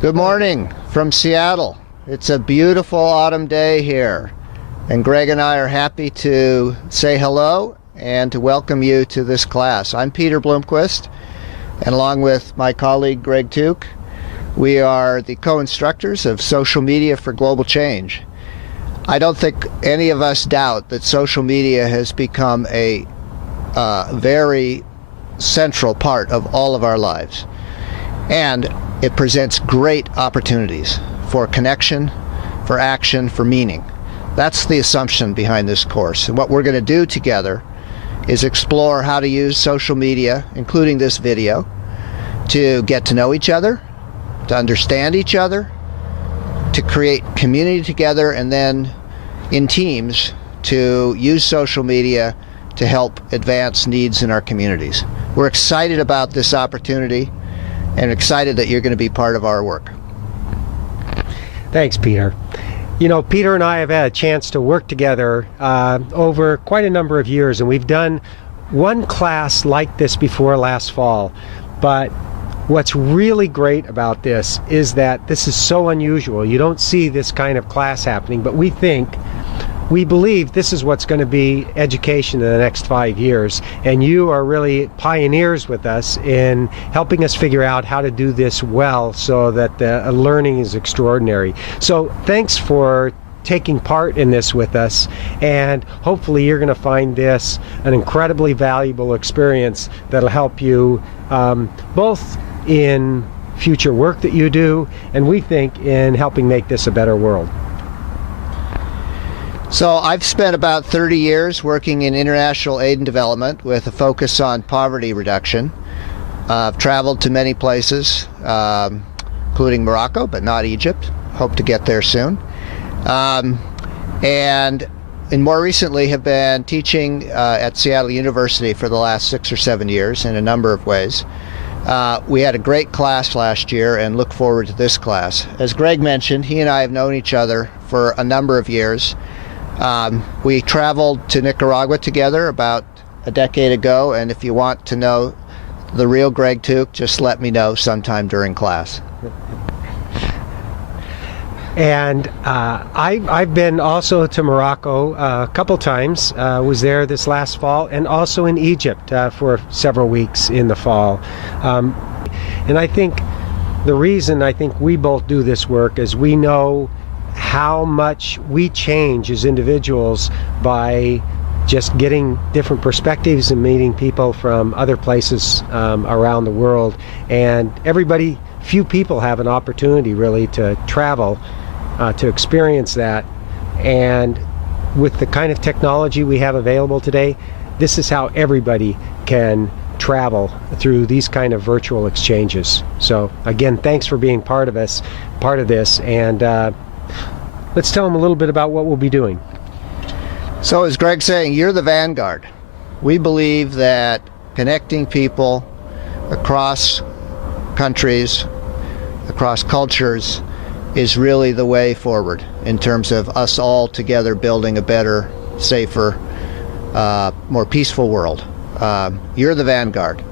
Good morning from Seattle. It's a beautiful autumn day here, and Greg and I are happy to say hello and to welcome you to this class. I'm Peter Blomquist, and along with my colleague Greg Tuke, we are the co-instructors of Social Media for Global Change. I don't think any of us doubt that social media has become a very central part of all of our lives, and it presents great opportunities for connection, for action, for meaning. That's the assumption behind this course. And what we're going to do together is explore how to use social media, including this video, to get to know each other, to understand each other, to create community together, and then in teams to use social media to help advance needs in our communities. We're excited about this opportunity and excited that you're going to be part of our work. Thanks, Peter. You know, Peter and I have had a chance to work together over quite a number of years, and we've done one class like this before last fall. But what's really great about this is that this is so unusual. You don't see this kind of class happening, but we believe this is what's going to be education in the next 5 years, and you are really pioneers with us in helping us figure out how to do this well so that the learning is extraordinary. So thanks for taking part in this with us, and hopefully you're going to find this an incredibly valuable experience that'll help you both in future work that you do, and we think in helping make this a better world. So I've spent about 30 years working in international aid and development with a focus on poverty reduction. I've traveled to many places, including Morocco, but not Egypt. Hope to get there soon. And more recently have been teaching at Seattle University for the last 6 or 7 years in a number of ways. We had a great class last year and look forward to this class. As Greg mentioned, he and I have known each other for a number of years. We traveled to Nicaragua together about a decade ago, and if you want to know the real Greg Tuke, just let me know sometime during class. And I've been also to Morocco a couple times. Was there this last fall, and also in Egypt for several weeks in the fall. And I think the reason I think we both do this work is we know how much we change as individuals by just getting different perspectives and meeting people from other places around the world. And few people have an opportunity really to travel to experience that. And with the kind of technology we have available today, this is how everybody can travel through these kind of virtual exchanges. So again, thanks for being part of this, and let's tell them a little bit about what we'll be doing. So as Greg's saying, you're the vanguard. We believe that connecting people across countries, across cultures, is really the way forward in terms of us all together building a better, safer, more peaceful world. You're the vanguard.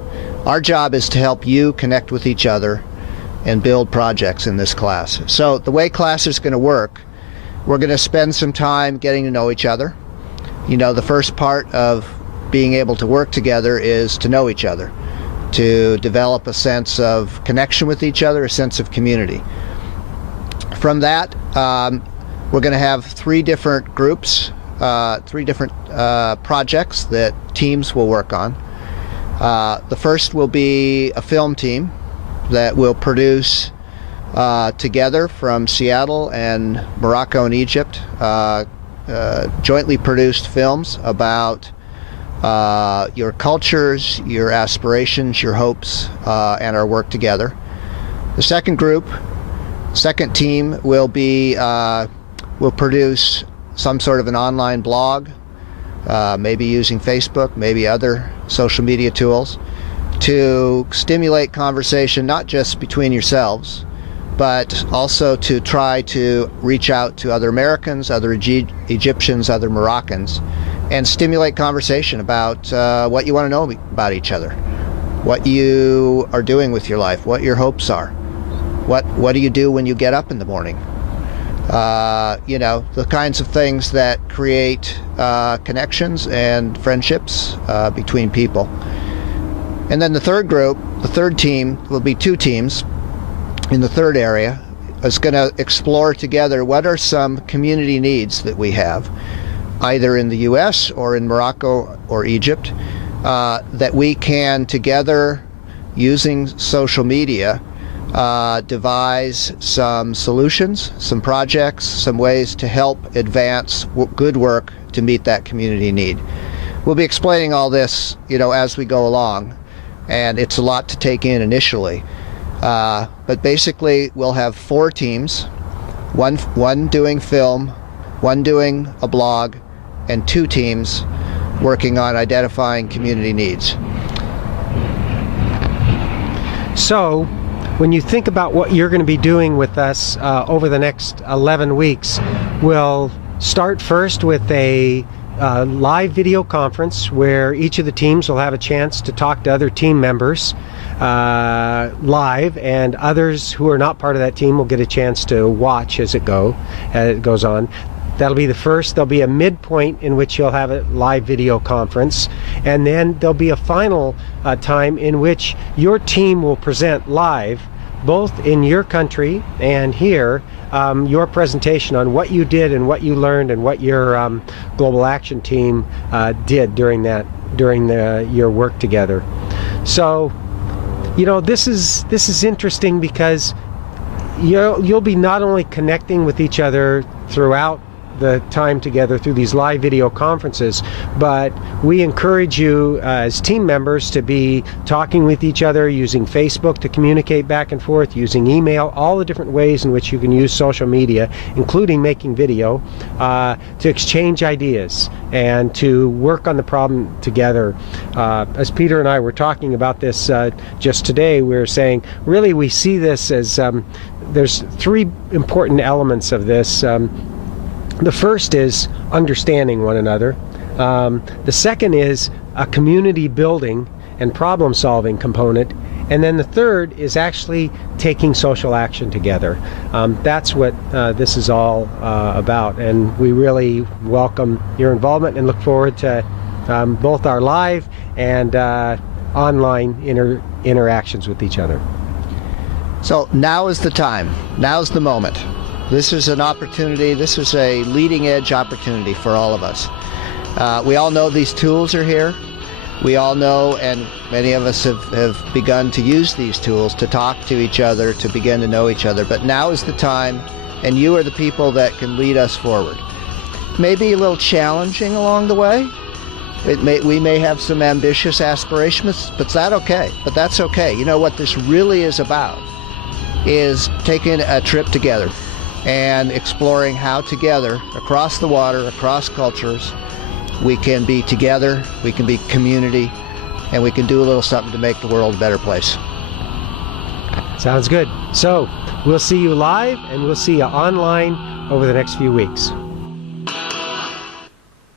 Our job is to help you connect with each other and build projects in this class. So the way class is going to work, we're going to spend some time getting to know each other. You know, the first part of being able to work together is to know each other, to develop a sense of connection with each other, a sense of community. From that, we're going to have 3 different groups, 3 different projects that teams will work on. The first will be a film team that will produce together from Seattle and Morocco and Egypt, jointly produced films about your cultures, your aspirations, your hopes, and our work together. The second team will produce some sort of an online blog, maybe using Facebook, maybe other social media tools, to stimulate conversation not just between yourselves, but also to try to reach out to other Americans, other Egyptians, other Moroccans, and stimulate conversation about what you want to know about each other, what you are doing with your life, what your hopes are. What do you do when you get up in the morning? The kinds of things that create connections and friendships between people. And then the third group, the third team, will be 2 teams in the third area, is going to explore together what are some community needs that we have, either in the U.S. or in Morocco or Egypt, that we can together, using social media, devise some solutions, some projects, some ways to help advance good work to meet that community need. We'll be explaining all this, as we go along, and it's a lot to take in initially. But basically, we'll have 4 teams, one doing film, one doing a blog, and 2 teams working on identifying community needs. So, when you think about what you're going to be doing with us over the next 11 weeks, we'll start first with a live video conference where each of the teams will have a chance to talk to other team members live, and others who are not part of that team will get a chance to watch as it goes on. That'll be the first. There'll be a midpoint in which you'll have a live video conference, and then there'll be a final time in which your team will present live, both in your country and here, your presentation on what you did and what you learned and what your Global Action team did during your work together. So, this is interesting because you'll be not only connecting with each other throughout the time together through these live video conferences, but we encourage you as team members to be talking with each other, using Facebook to communicate back and forth, using email, all the different ways in which you can use social media, including making video, to exchange ideas and to work on the problem together. As Peter and I were talking about this just today, we were saying really we see this as there's 3 important elements of this. The first is understanding one another. The second is a community building and problem solving component. And then the third is actually taking social action together. That's what this is all about. And we really welcome your involvement and look forward to both our live and online interactions with each other. So now is the time. Now's the moment. This is an opportunity. This is a leading edge opportunity for all of us. We all know these tools are here. We all know, and many of us have begun to use these tools to talk to each other, to begin to know each other. But now is the time, and you are the people that can lead us forward. Maybe a little challenging along the way. We may have some ambitious aspirations, but that's okay. You know what this really is about is taking a trip together and exploring how together, across the water, across cultures, we can be together, we can be community, and we can do a little something to make the world a better place. Sounds good. So we'll see you live and we'll see you online over the next few weeks.